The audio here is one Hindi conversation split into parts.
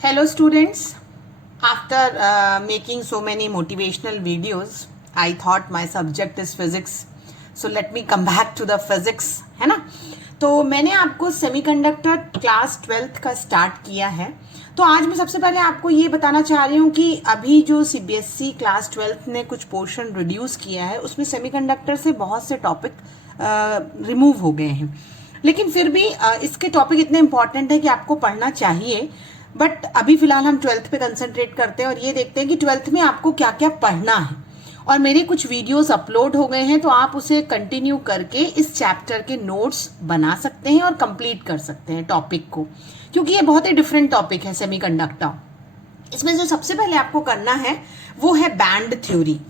Hello students, after making so many motivational videos, I thought my subject is physics. So let me come back to the physics, है ना। तो मैंने आपको सेमीकंडक्टर क्लास 12th का स्टार्ट किया है। तो आज मैं सबसे पहले आपको ये बताना चाह रही हूँ कि अभी जो सीबीएसई क्लास 12th ने कुछ पोर्शन रिड्यूस किया है उसमें सेमीकंडक्टर से बहुत से टॉपिक रिमूव हो गए हैं, लेकिन फिर भी इसके टॉपिक इतने इंपॉर्टेंट है कि आपको पढ़ना चाहिए। बट अभी फिलहाल हम 12th पे कंसंट्रेट करते हैं और ये देखते हैं कि 12th में आपको क्या क्या पढ़ना है। और मेरे कुछ वीडियोस अपलोड हो गए हैं, तो आप उसे कंटिन्यू करके इस चैप्टर के नोट्स बना सकते हैं और कंप्लीट कर सकते हैं टॉपिक को, क्योंकि ये बहुत ही डिफरेंट टॉपिक है सेमीकंडक्टर। इसमें जो सबसे पहले आपको करना है वो है बैंड थ्योरी।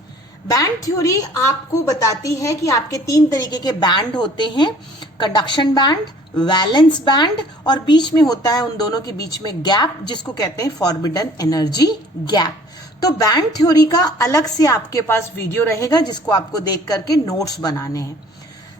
बैंड थ्योरी आपको बताती है कि आपके 3 तरीके के बैंड होते हैं, कंडक्शन बैंड, वैलेंस बैंड, और बीच में होता है उन दोनों के बीच में गैप, जिसको कहते हैं फॉरबिडन एनर्जी गैप। तो बैंड थ्योरी का अलग से आपके पास वीडियो रहेगा जिसको आपको देख करके नोट्स बनाने हैं।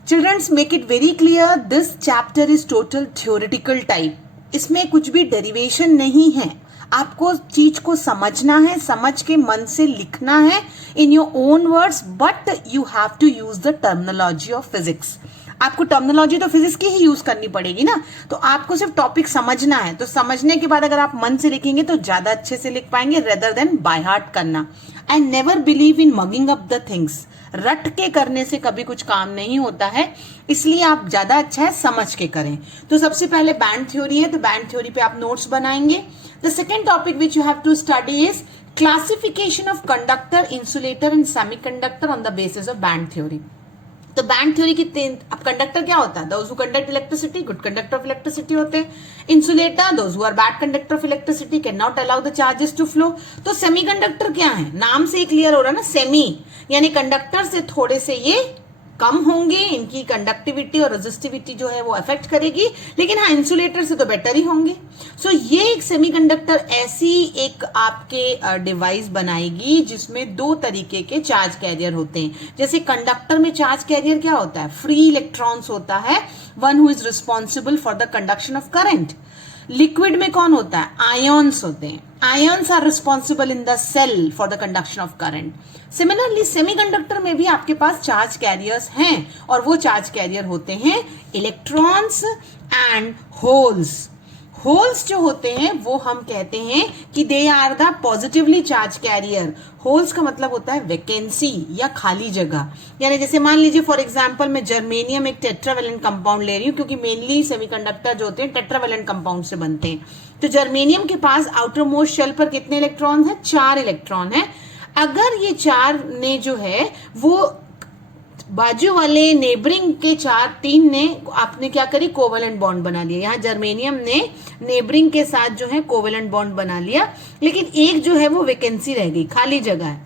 Childrens, make it very clear, this chapter is total theoretical type. इसमें कुछ भी डेरिवेशन नहीं है, आपको चीज को समझना है, समझ के मन से लिखना है in your own words, but you have to use the terminology of physics. आपको टर्मिनोलॉजी तो फिजिक्स की ही यूज करनी पड़ेगी ना, तो आपको सिर्फ टॉपिक समझना है। तो समझने के बाद अगर आप मन से लिखेंगे तो ज्यादा अच्छे से लिख पाएंगे, रेदर देन बाय हार्ट करना। I never believe in mugging up the things. रट के करने से कभी कुछ काम नहीं होता है, इसलिए आप ज्यादा अच्छा है समझ के करें। तो सबसे पहले बैंड थ्योरी है, तो बैंड थ्योरी पे आप नोट्स बनाएंगे। The second topic which you have to study is classification of conductor, insulator and semiconductor on the basis of band theory. तो बैंड थ्योरी की अब कंडक्टर क्या होता है? Those who conduct electricity, good conductor of electricity होते हैं। Insulator, those who are bad conductor of electricity, can not allow the charges to flow. तो सेमीकंडक्टर क्या है? नाम से ही क्लियर हो रहा है ना, सेमी, यानी कंडक्टर से थोड़े से ये कम होंगे, इनकी कंडक्टिविटी और रेजिस्टिविटी जो है वो अफेक्ट करेगी, लेकिन हाँ इंसुलेटर से तो बेटर ही होंगे। सो ये एक सेमीकंडक्टर ऐसी एक आपके डिवाइस बनाएगी जिसमें 2 तरीके के चार्ज कैरियर होते हैं। जैसे कंडक्टर में चार्ज कैरियर क्या होता है? फ्री इलेक्ट्रॉन्स होता है, one who is responsible for the conduction of current. Liquid में कौन होता है? आयन्स होते हैं। Ions are responsible in the cell for the conduction of current. Similarly semiconductor में भी आपके पास चार्ज कैरियर्स हैं, और वो चार्ज कैरियर होते हैं इलेक्ट्रॉन्स एंड होल्स। होल्स जो होते हैं वो हम कहते हैं कि they are the positively charge carrier. Holes का मतलब होता है वैकेंसी या खाली जगह। यानी जैसे मान लीजिए फॉर एग्जांपल मैं जर्मेनियम एक टेट्रावेलेंट कंपाउंड ले रही हूँ, क्योंकि मेनली सेमीकंडक्टर जो होते हैं टेट्रावेलेंट कंपाउंड से बनते हैं। तो जर्मेनियम के पास आउटर मोस्ट शेल पर कितने इलेक्ट्रॉन है? 4 इलेक्ट्रॉन है। अगर ये 4 ने जो है वो बाजू वाले नेबरिंग के 3 ने आपने क्या करी? कोवेलेंट बॉन्ड बना लिया। यहाँ जर्मेनियम ने नेबरिंग के साथ जो है कोवेलेंट बॉन्ड बना लिया, लेकिन एक जो है वो वैकेंसी रह गई, खाली जगह है,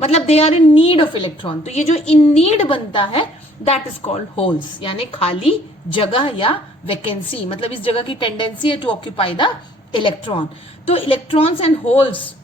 मतलब they are in need of electron. तो ये जो इन नीड बनता है दैट इज कॉल्ड होल्स, यानी खाली जगह या वैकेंसी, मतलब इस जगह की टेंडेंसी है टू ऑक्यूपाई द इलेक्ट्रॉन। तो electrons and holes,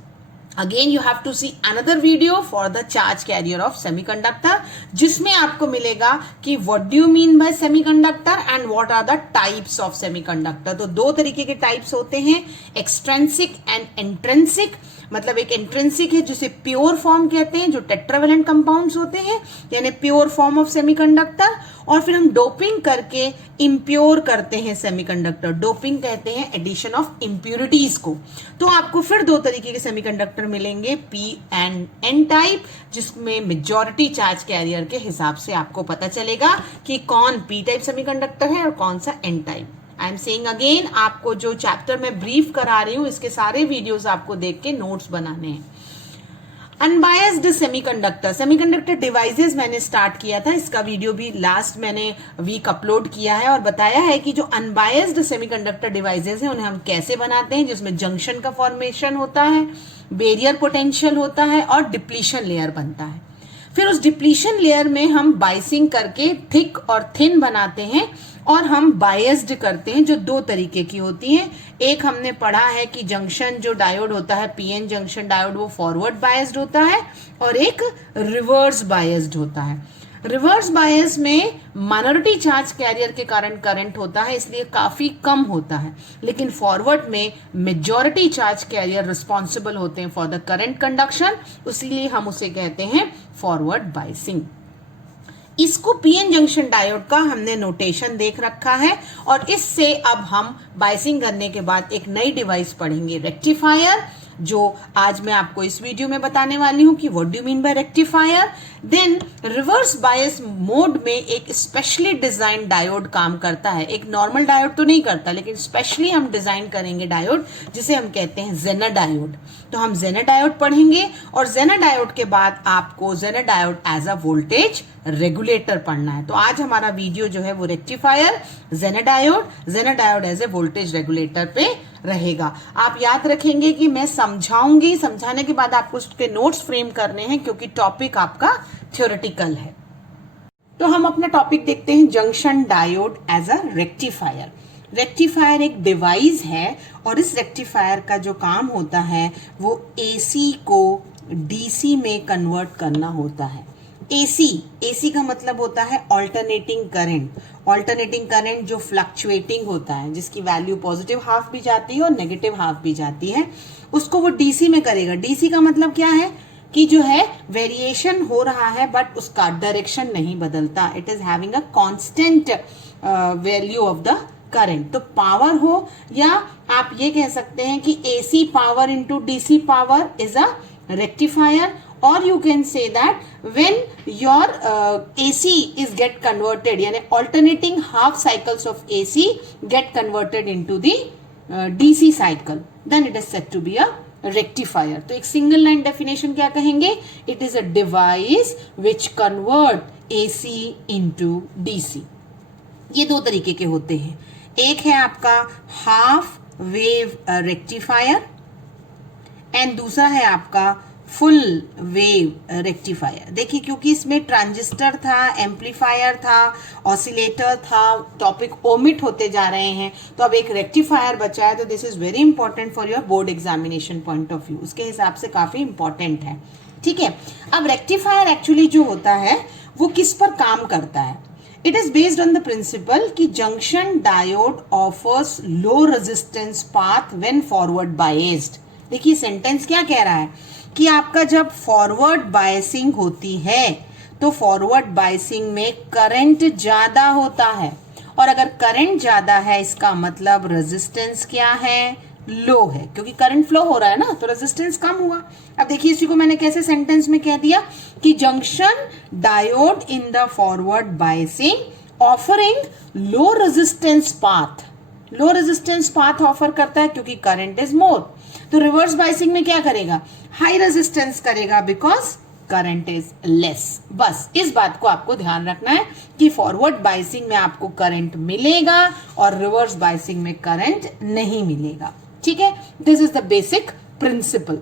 again you have to see another video for the charge carrier of semiconductor, जिसमें आपको मिलेगा कि what do you mean by semiconductor and what are the types of semiconductor. तो 2 तरीके के टाइप्स होते हैं, एक्सट्रेंसिक एंड इंट्रिंसिक। मतलब एक इंट्रिंसिक है जिसे प्योर फॉर्म कहते हैं, जो टेट्रावेलेंट कंपाउंड्स होते हैं, यानी प्योर फॉर्म ऑफ सेमीकंडक्टर। और फिर हम डोपिंग करके इम्प्योर करते हैं सेमीकंडक्टर। डोपिंग कहते हैं एडिशन ऑफ इम्प्योरिटीज को। तो आपको फिर 2 तरीके के सेमीकंडक्टर मिलेंगे, पी एंड एन टाइप, जिसमें मेजॉरिटी चार्ज कैरियर के हिसाब से आपको पता चलेगा कि कौन पी टाइप सेमीकंडक्टर है और कौन सा N type. I am saying again, आपको जो चैप्टर में ब्रीफ करा रही हूं इसके सारे वीडियोस आपको देख के नोट्स बनाने हैं। अनबायस्ड सेमीकंडक्टर, सेमीकंडक्टर डिवाइसेस मैंने स्टार्ट किया था, इसका वीडियो भी लास्ट मैंने वीक अपलोड किया है और बताया है कि जो अनबायस्ड सेमीकंडक्टर डिवाइसेस हैं उन्हें हम कैसे बनाते हैं, जिसमें जंक्शन का फॉर्मेशन होता है, बैरियर पोटेंशियल होता है और डिप्लीशन लेयर बनता है। फिर उस डिप्लीशन लेयर में हम बाइसिंग करके थिक और थिन बनाते हैं, और हम बायस्ड करते हैं, जो 2 तरीके की होती हैं। एक हमने पढ़ा है कि जंक्शन जो डायोड होता है, पीएन जंक्शन डायोड, वो फॉरवर्ड बायस्ड होता है, और एक रिवर्स बायस्ड होता है। रिवर्स बायस में माइनॉरिटी चार्ज कैरियर के कारण करंट होता है, इसलिए काफी कम होता है, लेकिन फॉरवर्ड में मेजॉरिटी चार्ज कैरियर रिस्पॉन्सिबल होते हैं फॉर द करंट कंडक्शन, इसीलिए हम उसे कहते हैं फॉरवर्ड बायसिंग। इसको पीएन जंक्शन डायोड का हमने नोटेशन देख रखा है, और इससे अब हम बायसिंग करने के बाद एक नई डिवाइस पढ़ेंगे, रेक्टिफायर, जो आज मैं आपको इस वीडियो में बताने वाली हूं कि what do you mean by rectifier. Then reverse bias mode में एक स्पेशली डिजाइन डायोड काम करता है, एक नॉर्मल डायोड तो नहीं करता, लेकिन स्पेशली हम डिजाइन करेंगे डायोड जिसे हम कहते हैं जेनर डायोड। तो हम जेनर डायोड पढ़ेंगे, और जेनर डायोड के बाद आपको zener diode as a voltage regulator पढ़ना है। तो आज हमारा वीडियो जो है वो rectifier, zener diode as a voltage regulator पे रहेगा। आप याद रखेंगे कि मैं समझाऊंगी, समझाने के बाद आपको उसके नोट्स फ्रेम करने हैं, क्योंकि टॉपिक आपका थ्योरेटिकल है। तो हम अपना टॉपिक देखते हैं, junction diode as a rectifier. Rectifier एक डिवाइस है, और इस रेक्टिफायर का जो काम होता है वो एसी को डीसी में कन्वर्ट करना होता है। एसी का मतलब होता है ऑल्टरनेटिंग करंट जो फ्लक्चुएटिंग होता है, जिसकी वैल्यू पॉजिटिव हाफ भी जाती है और नेगेटिव हाफ भी जाती है, उसको वो डीसी में करेगा। डीसी का मतलब क्या है कि जो है वेरिएशन हो रहा है बट उसका डायरेक्शन नहीं बदलता, it is having a constant value of the current. तो पावर हो, या आप ये कह सकते हैं कि AC power into DC power is a rectifier, or you can say that when your AC is get converted, यानी alternating half cycles of AC get converted into the DC cycle, then it is said to be a rectifier। तो एक सिंगल लाइन डेफिनेशन क्या कहेंगे, it is a device which convert AC into DC। ये दो तरीके के होते हैं, एक है आपका हाफ वेव रेक्टिफायर एंड दूसरा है आपका फुल वेव रेक्टिफायर। देखिए, क्योंकि इसमें ट्रांजिस्टर था, एम्पलीफायर था, ऑसिलेटर था, टॉपिक ओमिट होते जा रहे हैं, तो अब एक रेक्टिफायर बचा है। तो this is very important for your board examination point of view, उसके हिसाब से काफी इंपॉर्टेंट है। ठीक है, अब रेक्टिफायर एक्चुअली जो होता है वो किस पर काम करता है, it is based on the principle कि junction diode offers low resistance path when forward biased. देखिए सेंटेंस क्या कह रहा है कि आपका जब फॉरवर्ड बायसिंग होती है तो फॉरवर्ड बायसिंग में करंट ज्यादा होता है, और अगर करंट ज्यादा है इसका मतलब रेजिस्टेंस क्या है, लो है, क्योंकि करंट फ्लो हो रहा है ना, तो रेजिस्टेंस कम हुआ। अब देखिए इसी को मैंने कैसे सेंटेंस में कह दिया कि junction diode in the forward biasing offering low resistance path offer करता है क्योंकि करंट इज मोर। तो रिवर्स बायसिंग में क्या करेगा, हाई रेजिस्टेंस करेगा बिकॉज करंट इज लेस। बस इस बात को आपको ध्यान रखना है कि फॉरवर्ड बायसिंग में आपको करंट मिलेगा और रिवर्स बायसिंग में करंट नहीं मिलेगा। ठीक है, this is the basic principle.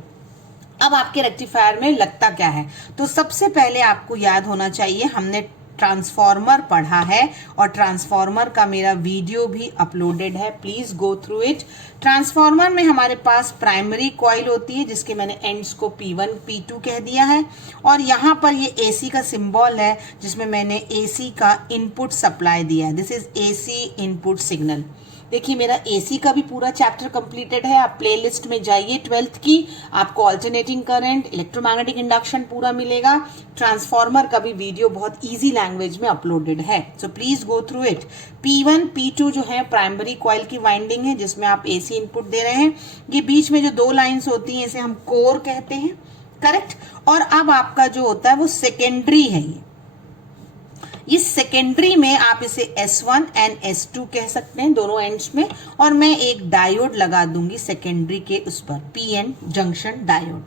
अब आपके रेक्टिफायर में लगता क्या है, तो सबसे पहले आपको याद होना चाहिए, हमने ट्रांसफॉर्मर पढ़ा है और ट्रांसफॉर्मर का मेरा वीडियो भी अपलोडेड है, please go through it. Transformer में हमारे पास प्राइमरी कॉइल होती है जिसके मैंने एंड्स को P1 P2 कह दिया है, और यहाँ पर ये AC का सिंबल है जिसमें मैंने AC का इनपुट सप्लाई दिया है, this is AC input signal. देखिए मेरा AC का भी पूरा चैप्टर कंप्लीटेड है, आप प्लेलिस्ट में जाइए 12th की, आपको अल्टरनेटिंग करंट, इलेक्ट्रोमैग्नेटिक इंडक्शन पूरा मिलेगा। ट्रांसफॉर्मर का भी वीडियो बहुत इजी लैंग्वेज में अपलोडेड है, so please go through it. P1 P2 जो है प्राइमरी कॉइल की वाइंडिंग है जिसमें आप AC इनपुट दे रहे हैं, ये बीच में जो दो लाइन्स होती हैं इसे हम कोर कहते हैं, करेक्ट। और अब आपका जो होता है वो सेकेंडरी है, ये सेकेंडरी में आप इसे S1 एंड S2 कह सकते हैं दोनों एंड्स में, और मैं एक डायोड लगा दूंगी सेकेंडरी के उस पर, PN junction diode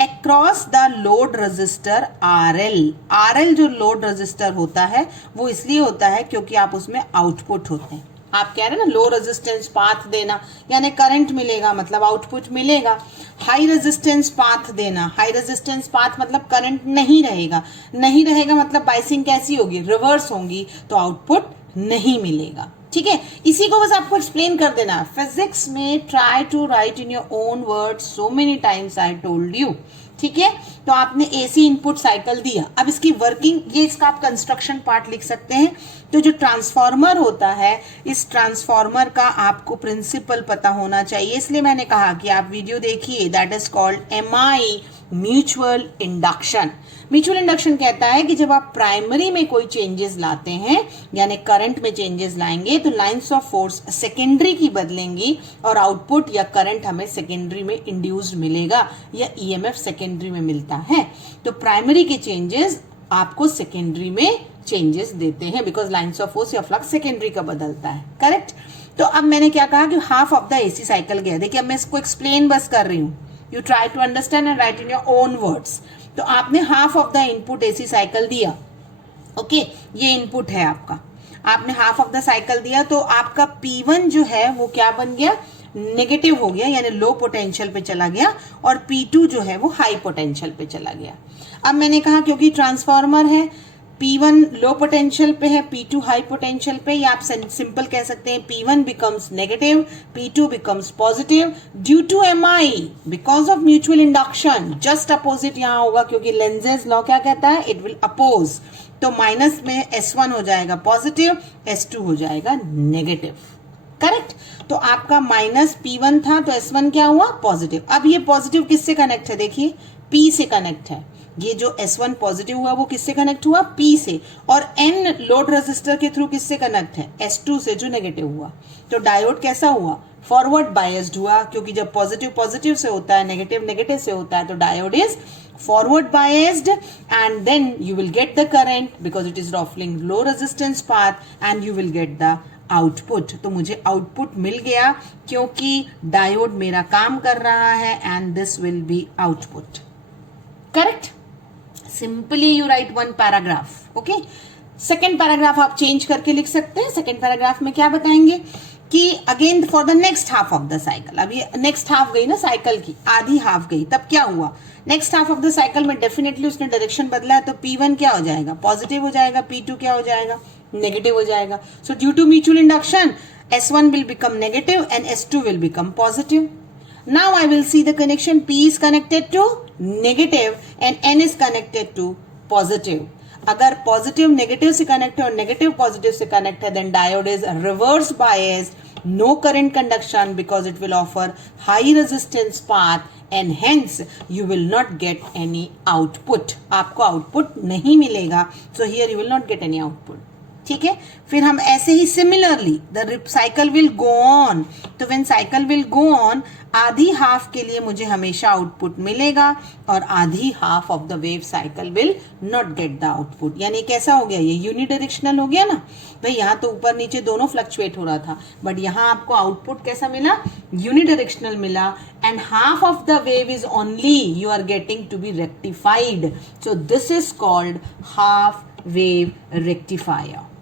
across the load register RL जो लोड रजिस्टर होता है वो इसलिए होता है क्योंकि आप उसमें आउटपुट होते हैं। आप कह रहे हैं ना लो रेजिस्टेंस पाथ देना, यानी करंट मिलेगा मतलब आउटपुट मिलेगा। हाई रेजिस्टेंस पाथ देना, हाई रेजिस्टेंस पाथ मतलब करंट नहीं रहेगा मतलब बायसिंग कैसी होगी, रिवर्स होगी, तो आउटपुट नहीं मिलेगा। ठीक है, इसी को बस आपको एक्सप्लेन कर देना। फिजिक्स में try to write in your own words, so many times I told you. ठीक है, तो आपने एसी इनपुट साइकिल दिया, अब इसकी वर्किंग, ये इसका आप कंस्ट्रक्शन पार्ट लिख सकते हैं। तो जो ट्रांसफॉर्मर होता है, इस ट्रांसफॉर्मर का आपको प्रिंसिपल पता होना चाहिए, इसलिए मैंने कहा कि आप वीडियो देखिए। That is called MI, mutual induction. Mutual induction कहता है कि जब आप प्राइमरी में कोई चेंजेस लाते हैं, यानी करंट में चेंजेस लाएंगे, तो लाइंस ऑफ फोर्स सेकेंडरी की बदलेंगी और आउटपुट या करंट हमें सेकेंडरी में इंड्यूस्ड मिलेगा या ईएमएफ सेकेंडरी में मिलता है। तो प्राइमरी के चेंजेस आपको सेकेंडरी में चेंजेस देते हैं, बिकॉज लाइंस ऑफ फोर्स या फ्लक्स सेकेंडरी का बदलता है। करेक्ट। तो अब मैंने क्या कहा कि half of the AC cycle गया। देखिए अब मैं इसको एक्सप्लेन बस कर रही हूं, you try to understand and write in your own words. तो आपने half of the input AC cycle दिया, ओके, ये इनपुट है आपका, आपने हाफ ऑफ द साइकिल दिया, तो आपका P1 जो है वो क्या बन गया, नेगेटिव हो गया, यानी लो पोटेंशियल पे चला गया, और P2 जो है वो हाई पोटेंशियल पे चला गया। अब मैंने कहा क्योंकि ट्रांसफॉर्मर है, P1 लो पोटेंशियल पे है, P2 हाई पोटेंशियल पे, या आप सिंपल कह सकते हैं P1 becomes negative, P2 becomes positive due to MI, because of mutual induction. Just opposite यहां होगा, क्योंकि लेंजेज लॉ क्या कहता है, इट विल अपोज। तो माइनस में S1 हो जाएगा पॉजिटिव, S2 हो जाएगा नेगेटिव। करेक्ट। तो आपका माइनस P1 था, तो S1 क्या हुआ, पॉजिटिव। अब ये पॉजिटिव किससे कनेक्ट है, देखिए P से कनेक्ट है। ये जो S1 पॉजिटिव हुआ वो किससे कनेक्ट हुआ, P से, और N लोड रेजिस्टर के थ्रू किससे कनेक्ट है, S2 से, जो नेगेटिव हुआ। तो डायोड कैसा हुआ, फॉरवर्ड बायस्ड हुआ, क्योंकि जब पॉजिटिव पॉजिटिव से होता है, नेगेटिव नेगेटिव से होता है, तो diode is forward biased, and then you will get the current because it is ruffling low resistance path, and you will get the output. तो मुझे आउटपुट मिल गया क्योंकि डायोड मेरा काम कर रहा है, and this will be output. Correct. Simply you right one paragraph. Okay, second paragraph आप चेंज करके लिख सकते हैं। सेकेंड पैराग्राफ में क्या बताएंगे कि again for the next half of the cycle. अब ये नेक्स्ट हाफ गई ना साइकिल की, आधी हाफ गई, तब क्या हुआ, next half of the cycle में डेफिनेटली उसने डायरेक्शन बदला है, तो P1 क्या हो जाएगा, पॉजिटिव हो जाएगा, P2 क्या हो जाएगा, नेगेटिव हो जाएगा। So due to mutual induction S1 will become negative and S2 will become positive. Now I will see the connection. P is connected to negative and N is connected to positive. अगर पॉजिटिव नेगेटिव से कनेक्ट है और नेगेटिव पॉजिटिव से कनेक्ट है, then diode is reverse biased, no current conduction because it will offer high resistance path and hence you will not get any output. आपको आउटपुट नहीं मिलेगा, so here you will not get any output. ठीक है, फिर हम ऐसे ही similarly the cycle will go on. तो when cycle will go on, आधी हाफ के लिए मुझे हमेशा आउटपुट मिलेगा और आधी half of the wave cycle will not get the output. यानी कैसा हो गया, ये यूनिडायरेक्शनल हो गया ना भाई, यहाँ तो ऊपर नीचे दोनों फ्लक्चुएट हो रहा था, बट यहाँ आपको आउटपुट कैसा मिला, यूनिडायरेक्शनल मिला, and half of the wave is only you are getting to be rectified. So this is called half wave rectifier.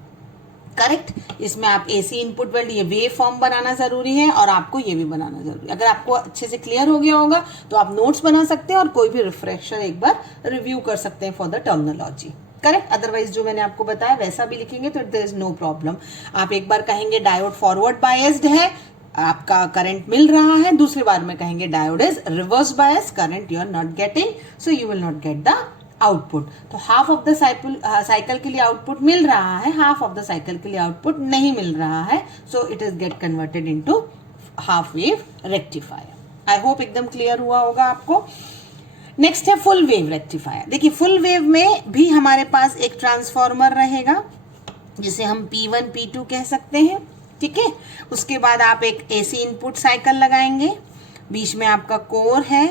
Correct. इसमें आप एसी इनपुट वर्ड, ये वेव फॉर्म बनाना जरूरी है और आपको ये भी बनाना जरूरी है। अगर आपको अच्छे से क्लियर हो गया होगा तो आप नोट्स बना सकते हैं और कोई भी रिफ्रेशर एक बार रिव्यू कर सकते हैं for the terminology. Correct. Otherwise जो मैंने आपको बताया वैसा भी लिखेंगे तो देयर इज नो प्रॉब्लम। आप एक बार कहेंगे डायोड फॉरवर्ड बायस्ड है, आपका करंट मिल रहा है, दूसरी बार में कहेंगे diode is reverse bias, current you are not getting, so you will not get the output. तो हाफ ऑफ द साइकिल के लिए आउटपुट मिल रहा है, हाफ ऑफ द साइकिल के लिए आउटपुट नहीं मिल रहा है, so it is get converted into half wave rectifier. I hope एकदम क्लियर हुआ होगा आपको। नेक्स्ट है फुल वेव रेक्टिफायर। देखिए फुल वेव में भी हमारे पास एक ट्रांसफॉर्मर रहेगा जिसे हम P1 P2 कह सकते हैं। ठीक है, उसके बाद आप एक एसी इनपुट साइकिल लगाएंगे, बीच में आपका कोर है,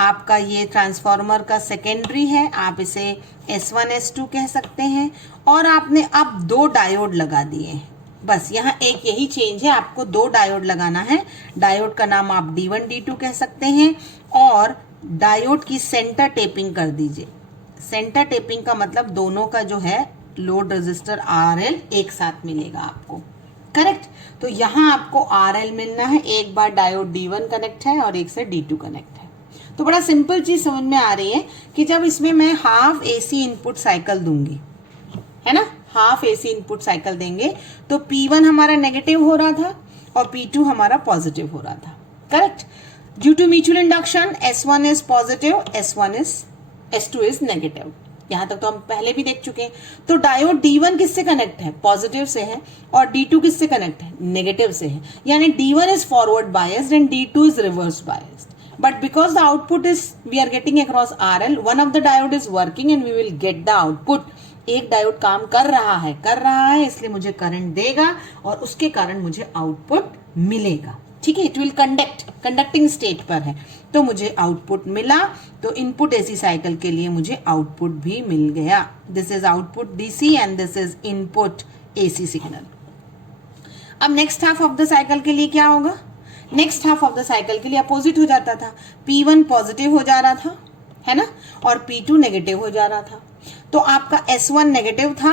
आपका ये ट्रांसफॉर्मर का सेकेंडरी है, आप इसे S1 S2 कह सकते हैं, और आपने अब दो डायोड लगा दिए हैं। बस यहाँ एक यही चेंज है, आपको दो डायोड लगाना है। डायोड का नाम आप D1 D2 कह सकते हैं, और डायोड की सेंटर टेपिंग कर दीजिए। सेंटर टेपिंग का मतलब दोनों का जो है लोड रेजिस्टर RL एक साथ मिलेगा आपको। करेक्ट। तो यहाँ आपको RL मिलना है, एक बार डायोड D1 कनेक्ट है और एक से D2 कनेक्ट है। तो बड़ा सिंपल चीज समझ में आ रही है कि जब इसमें मैं हाफ एसी इनपुट साइकिल दूंगी, है ना, हाफ AC इनपुट साइकिल देंगे तो P1 हमारा नेगेटिव हो रहा था और P2 हमारा पॉजिटिव हो रहा था, correct. Due to mutual induction S1 is positive, S2 is negative. यहां तक तो हम पहले भी देख चुके हैं। तो डायोड D1 किससे कनेक्ट है? पॉजिटिव से है, और D2 किससे कनेक्ट है? नेगेटिव से है। यानी D1 is forward biased and D2 is reverse biased, but because the output is we are getting across RL, one of the diode is working and we will get the output. एक डायोड काम कर रहा है इसलिए मुझे करंट देगा और उसके कारण मुझे आउटपुट मिलेगा, ठीक है। इट विल कंडक्टिंग स्टेट पर है तो मुझे आउटपुट मिला। तो इनपुट एसी साइकिल के लिए मुझे आउटपुट भी मिल गया। This is output DC and this is input AC signal. अब next half of the cycle के लिए क्या होगा? Next half of the cycle के लिए अपोजिट हो जाता था। P1 पॉजिटिव हो जा रहा था, है ना, और P2 नेगेटिव हो जा रहा था। तो आपका S1 नेगेटिव था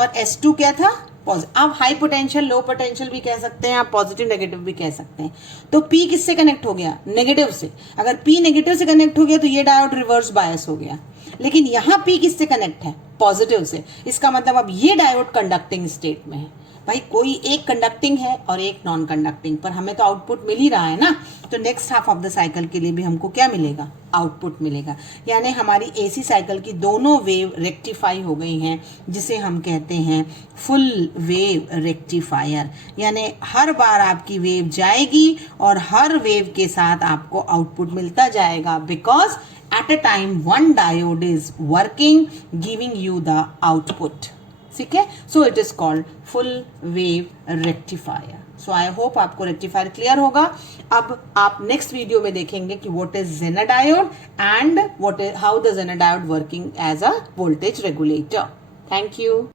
और S2 क्या था? पॉजिटिव। आप हाई पोटेंशियल लो पोटेंशियल भी कह सकते हैं, आप पॉजिटिव नेगेटिव भी कह सकते हैं। तो P किससे कनेक्ट हो गया? नेगेटिव से। अगर P नेगेटिव से कनेक्ट हो गया तो ये डायोड रिवर्स बायस हो गया। लेकिन यहां P किससे कनेक्ट है? पॉजिटिव से। इसका मतलब अब ये डायोड कंडक्टिंग स्टेट में है। भाई कोई एक कंडक्टिंग है और एक नॉन कंडक्टिंग, पर हमें तो आउटपुट मिल ही रहा है ना। तो next half of the cycle के लिए भी हमको क्या मिलेगा? आउटपुट मिलेगा। यानी हमारी एसी साइकिल की दोनों वेव रेक्टिफाई हो गई हैं, जिसे हम कहते हैं फुल वेव रेक्टिफायर। यानी हर बार आपकी वेव जाएगी और हर वेव के साथ आपको आउटपुट मिलता जाएगा, because at a time one diode is working giving you the output, ठीक है। So it is called full wave rectifier. So I hope आपको रेक्टिफायर क्लियर होगा। अब आप नेक्स्ट वीडियो में देखेंगे कि what is zener diode and how the zener diode working as a voltage regulator. Thank you.